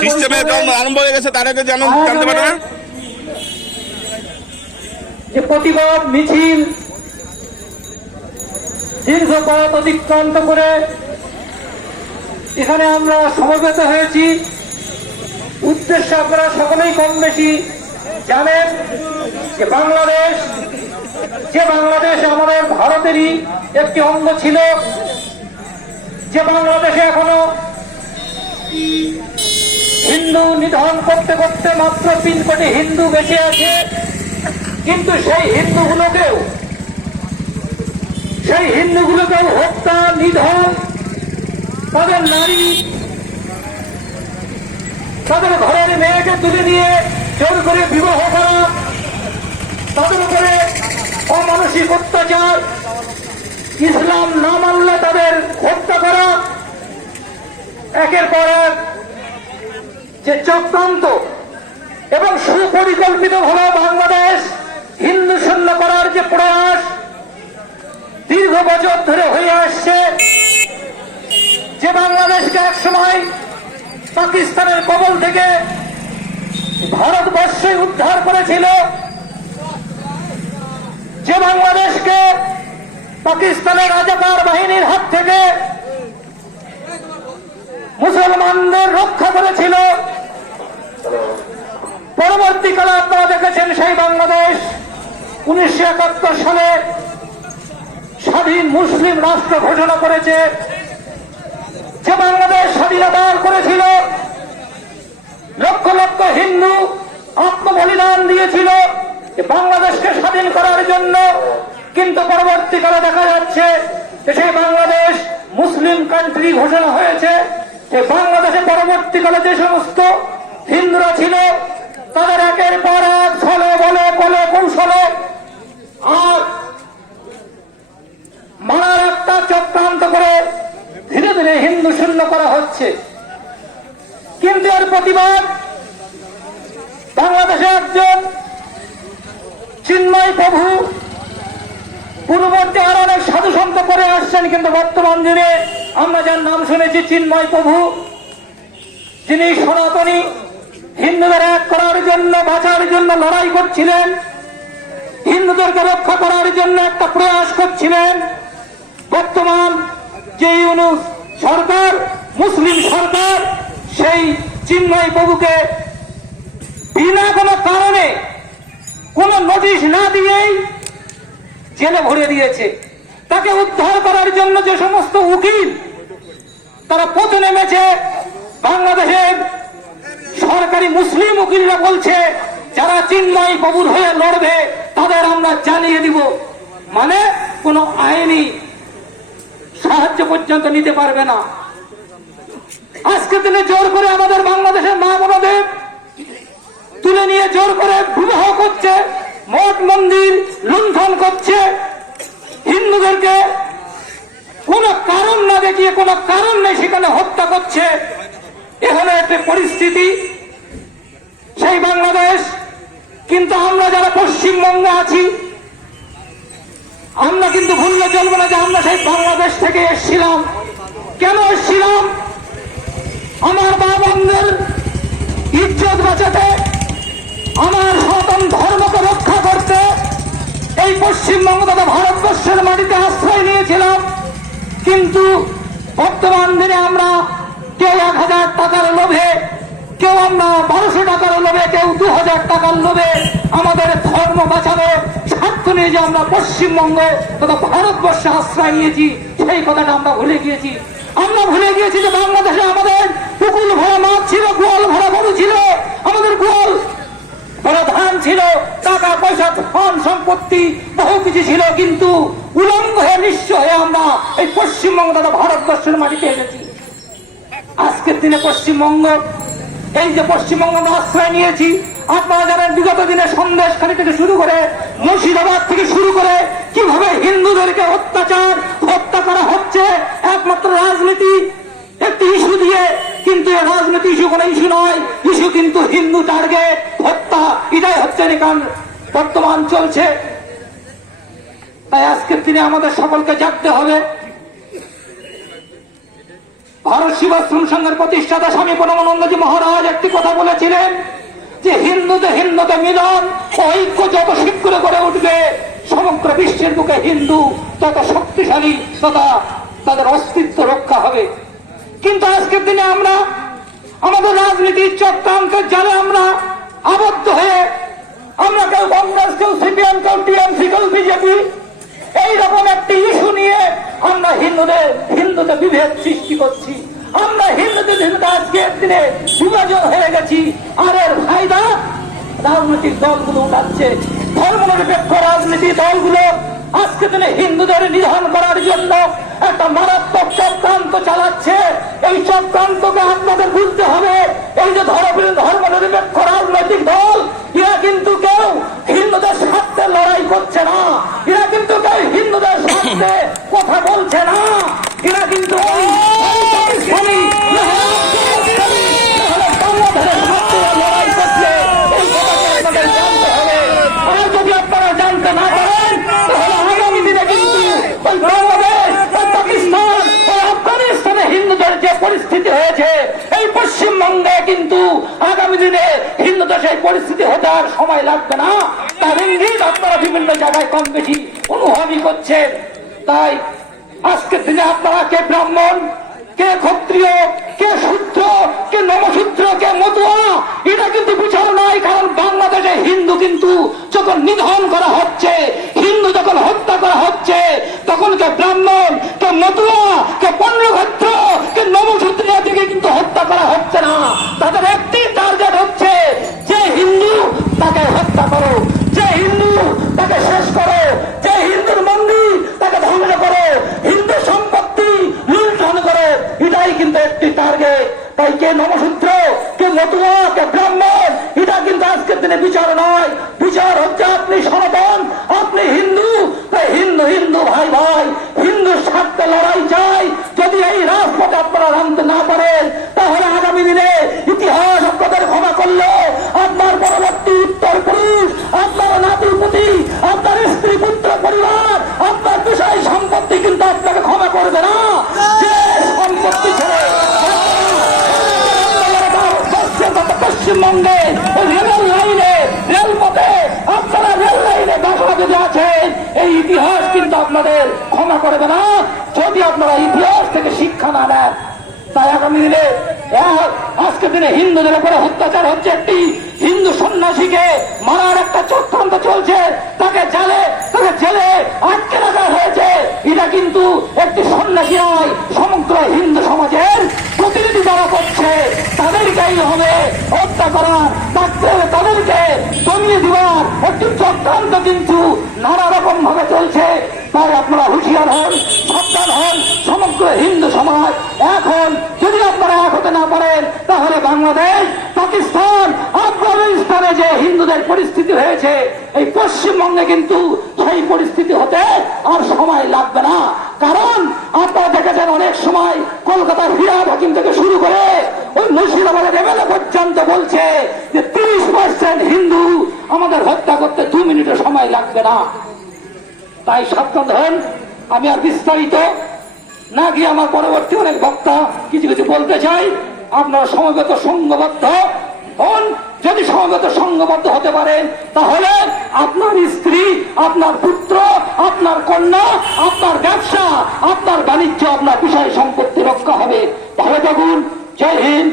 সিস্টেমের আরম্ভ হয়ে গেছে তার আগে জানো জানতে পারে না? যে প্রতিবাদ মিছিল। দীর্ঘ পথ অতিক্রান্ত করে এখানে আমরা সমবেত হয়েছি। উদ্দেশ্য আপনারা সকলেই কম বেশি জানেন যে বাংলাদেশ যে বাংলাদেশ আমাদের ভারতেরই একটি অঙ্গ ছিল যে বাংলাদেশে এখনও হিন্দু নিধন করতে করতে মাত্র তিন কোটি হিন্দু বেঁচে আছে। কিন্তু সেই হিন্দুগুলোকেও সেই হিন্দুগুলোকেও হত্যা, নিধন, তাদের নারী, তাদের ঘরের মেয়েকে তুলে নিয়ে জোর করে বিবাহ করা, তাদের উপরে অমানসিক অত্যাচার, ইসলাম না মানলে তাদের হত্যা করা, একের পর এক যে চক্রান্ত এবং সুপরিকল্পিত ভাবে বাংলাদেশ হিন্দু শূন্য করার যে প্রয়াস, দীর্ঘ বছর ধরে হয়ে আসছে, যে বাংলাদেশকে একসময় পাকিস্তানের কবল থেকে ভারতবর্ষে উদ্ধার করেছিল, যে বাংলাদেশকে পাকিস্তানের রাজাকার বাহিনীর হাত থেকে মুসলমানদের রক্ষা করেছিল আপনারা দেখেছেন সেই বাংলাদেশ উনিশশো একাত্তর সালে স্বাধীন মুসলিম রাষ্ট্র ঘোষণা করেছে। যে বাংলাদেশ স্বাধীনতা করেছিল, লক্ষ লক্ষ হিন্দু আত্মবলিদান দিয়েছিল বাংলাদেশকে স্বাধীন করার জন্য। কিন্তু পরবর্তীকালে দেখা যাচ্ছে সেই বাংলাদেশ মুসলিম কান্ট্রি ঘোষণা হয়েছে বাংলাদেশে পরবর্তীকালে যে সমস্ত হিন্দুরা ছিল তাদের একের পর এক ছলে বলে কলে কৌশলে। আর মারার একটা চক্রান্ত করে ধীরে ধীরে হিন্দু শূন্য করা হচ্ছে। কিন্তু এর প্রতিবাদ বাংলাদেশে একজন চিন্ময় প্রভু পূর্ববর্তী আর অনেক সাধু সন্ত করে আসছেন, কিন্তু বর্তমান দিনে আমরা যার নাম শুনেছি চিন্ময় প্রভু, যিনি সনাতনী হিন্দুদের এক করার জন্য, বাঁচার জন্য লড়াই করছিলেন। হিন্দুদেরকে রক্ষা করার জন্য একটা প্রয়াস করছিলেন। বর্তমান যে সরকার, মুসলিম সরকার, সেই চিন্ময় প্রভুকে বিনা কোনো কারণে, কোনো নোটিশ না দিয়েই জেলে ভরে দিয়েছে। তাকে উদ্ধার করার জন্য যে সমস্ত উকিল তারা পথে নেমেছে, বাংলাদেশের সরকারি মুসলিম উকিলরা বলছে, যারা চিন্ময় প্রভুর হয়ে লড়বে, তাদের আমরা জানিয়ে দিব। মানে কোনো আইনি সাহায্য পর্যন্ত নিতে পারবে না। আজকে দিনে জোর করে আমাদের বাংলাদেশের মা বোনদের তুলে নিয়ে জোর করে বিবাহ করছে, মঠ মন্দির লুণ্ঠন করছে। হিন্দুদেরকে কোন কারণ না দেখিয়ে কোন কারণ নেই সেখানে হত্যা করছে। এখানে একটা পরিস্থিতি সেই বাংলাদেশ, কিন্তু আমরা যারা পশ্চিমবঙ্গে আছি, আমরা কিন্তু ভুললে চলবো না যে আমরা সেই বাংলাদেশ থেকে এসেছিলাম। কেন এসেছিলাম? আমার মা বোনদের ইজ্জত বাঁচাতে, আমার সনাতন ধর্মকে রক্ষা করতে এই পশ্চিমবঙ্গ তথা ভারতবর্ষের মাটিতে আশ্রয় নিয়েছিলাম। কিন্তু বর্তমান দিনে আমরা কেউ এক হাজার টাকার লোভে কেউ আমরা বারোশো টাকার লোভে, কেউ দু হাজার টাকার লোভে আমাদের ধর্ম বাঁচানো স্বার্থ নিয়ে যে আমরা পশ্চিমবঙ্গ তথা ভারতবর্ষে আশ্রয় নিয়েছি, সেই কথাটা আমরা ভুলে গিয়েছি। আমরা ভুলে গিয়েছি যে বাংলাদেশে আমাদের পুকুল ভরা মাছ ছিল, গোয়াল ভরা গরু ছিল, আমাদের গোয়াল বড় ধান ছিল, টাকা পয়সা, ধন সম্পত্তি বহু কিছু ছিল, কিন্তু উলঙ্গ হয়ে, নিঃস্ব হয়ে আমরা এই পশ্চিমবঙ্গ তথা ভারতবর্ষের মাটিতে এসেছি। আজকের দিনে পশ্চিমবঙ্গ এই যে পশ্চিমবঙ্গ আশ্রয় নিয়েছি, আপনারা জানেন বিগত দিনে সন্দেশখালী থেকে শুরু করে মুর্শিদাবাদ থেকে শুরু করে কীভাবে হিন্দুদেরকে অত্যাচার, হত্যা করা হচ্ছে, একমাত্র রাজনীতি একটি ইস্যু দিয়ে কিন্তু এ রাজনীতি ইস্যু কোনো ইস্যু নয় ইস্যু কিন্তু হিন্দু টার্গেট হত্যা, এটাই হচ্ছে কারণ বর্তমান চলছে। তাই আজকের দিনে আমাদের সকলকে জানতে হবে ভারত শিবাশ্রম সংঘের প্রতিষ্ঠাতা স্বামী পরমানন্দজি মহারাজ একটি কথা বলেছিলেন যে হিন্দুতে হিন্দুতে মিলন ঐক্য যত শীঘ্র করে উঠবে, সমগ্র বিশ্বের বুকে হিন্দু তত শক্তিশালী, তথা তাদের অস্তিত্ব রক্ষা হবে। কিন্তু আজকের দিনে আমরা, আমাদের রাজনীতির চক্রান্তের জালে আমরা আবদ্ধ হয়ে, আমরা কেউ কংগ্রেস, কেউ সিপিএম, কেউ টিএমসি, কেউ বিজেপি এইরকম হিন্দুদের হিন্দুদের বিভেদ সৃষ্টি করছি। আমরা হিন্দুদের হিন্দু আজকের দিনে বিভাজন হয়ে গেছি। আর এর ফায়দা? রাজনৈতিক দলগুলো উঠাচ্ছে ধর্মনিরপেক্ষ রাজনীতি দলগুলো আজকে দিনে হিন্দুদের নিধন করার জন্য একটা মারাত্মক চক্রান্ত চালাচ্ছে। এই চক্রান্তকে আপনাদের বুঝতে হবে। এই যে ধর্ম ধর্মনিরপেক্ষ রাজনৈতিক দল এরা কিন্তু কেউ হিন্দুদের স্বার্থে লড়াই করছে না এরা কিন্তু কেউ হিন্দুদের স্বার্থে কথা বলছে না এরা কিন্তু ওই পাকিস্তানি, নাহলে বাংলাদেশের স্বার্থে লড়াই করছে এই কথাকে আপনাদের জানতে হবে আর যদি আপনারা জানতে না পারেন তাহলে আগামী দিনে কিন্তু ওই বাংলাদেশ ওই পাকিস্তান ওই আফগানিস্তানে হিন্দুদের যে পরিস্থিতি হয়েছে এই পশ্চিমবঙ্গে কিন্তু আগামী দিনে হিন্দুদের সেই পরিস্থিতি হতে আর সময় লাগবে না। তার ইঙ্গিত আপনারা বিভিন্ন জায়গায় কম বেশি অনুভবই করছেন। তাই আজকের দিনে আপনারা কে ব্রাহ্মণ, কে ক্ষত্রিয়, কে শূদ্র, কে নমশূদ্র, কে মতুয়া, এটা কিন্তু বিচার নয় কারণ বাংলাদেশে হিন্দু কিন্তু যখন নিধন করা হচ্ছে, হিন্দু যখন হত্যা করা হচ্ছে, তখন কে ব্রাহ্মণ, কে মতুয়া, কে পণ্যক্ষেত্র, কে নমশূদ্র থেকে কিন্তু হত্যা করা হচ্ছে না। তাদের একটি তাকে হত্যা করো। যে হিন্দু তাকে শেষ করো। যে হিন্দুর মন্দির তাকে ধ্বংস করো। হিন্দু সম্পত্তি লুণ্ঠন করো। এটাই কিন্তু একটি টার্গেট তাই কে নমসূত্র কে মতুয়া, কে ব্রাহ্মণ, এটা কিন্তু আজকের দিনে বিচার নয়। বিচার হচ্ছে আপনি হিন্দু তাই হিন্দু হিন্দু ভাই ভাই হিন্দুর স্বার্থে লড়াই চাই যদি এই রাজপথে আপনারা নামতে না পারেন তাহলে আগামী দিনে ইতিহাস আপনাদের ক্ষমা করল আপনার পরবর্তী উত্তর পুরুষ আপনার নাতি পুতি আপনার স্ত্রী পুত্র পরিবার আপনার বিষয় সম্পত্তি কিন্তু আপনাকে ক্ষমা করবে না যে সম্পত্তি ছেড়ে পশ্চিমবঙ্গে রেল লাইনে রেলপথে আপনারা রেল লাইনে বাসা যদি আছেন এই ইতিহাস কিন্তু আপনাদের ক্ষমা করবে না যদি আপনারা ইতিহাস থেকে শিক্ষা না নেন তাই আগামী দিনে আজকের দিনে হিন্দুদের উপরে অত্যাচার হচ্ছে একটি হিন্দু সন্ন্যাসীকে মারার একটা চক্রান্ত চলছে। তাকে জালে, তাকে জেলে আটকে রাখা হয়েছে। এটা কিন্তু একটি সন্ন্যাসী নয়, সমগ্র হিন্দু সমাজের প্রতিনিধি যারা করছে, তাদেরকেই হবে হত্যা করা। তাদেরকে দমিয়ে দেওয়ার একটি চক্রান্ত কিন্তু নানা রকম ভাবে চলছে। তাই আপনারা হুঁশিয়ার হন, সাবধান হন, সমগ্র হিন্দু সমাজ এখন যদি আপনারা এক হতে না পারেন, তাহলে বাংলাদেশ, পাকিস্তান, আফগানিস্তানে যে হিন্দুদের পরিস্থিতি হয়েছে, এই পশ্চিমবঙ্গে কিন্তু সেই পরিস্থিতি হতে আর সময় লাগবে না। কারণ আপনারা দেখেছেন অনেক সময় কলকাতার ফিরাদ হাকিম থেকে শুরু করে ওই মুর্শিদাবাদের এমএলএ পর্যন্ত বলছে যে তিরিশ পার্সেন্ট হিন্দু আমাদের হত্যা করতে দু মিনিটের সময় লাগবে না। তাই সাবধান হন, আমি আর বিস্তারিত না গিয়ে আমার পরবর্তী অনেক বক্তা কিছু কিছু বলতে চাই। আপনারা সমবেত সঙ্গবদ্ধ হন। যদি সমবেত সঙ্গবদ্ধ হতে পারেন, তাহলে আপনার স্ত্রী, আপনার পুত্র, আপনার কন্যা, আপনার ব্যবসা, আপনার বাণিজ্য, আপনার বিষয় সম্পত্তি রক্ষা হবে। ভালো থাকুন জয় হিন্দ।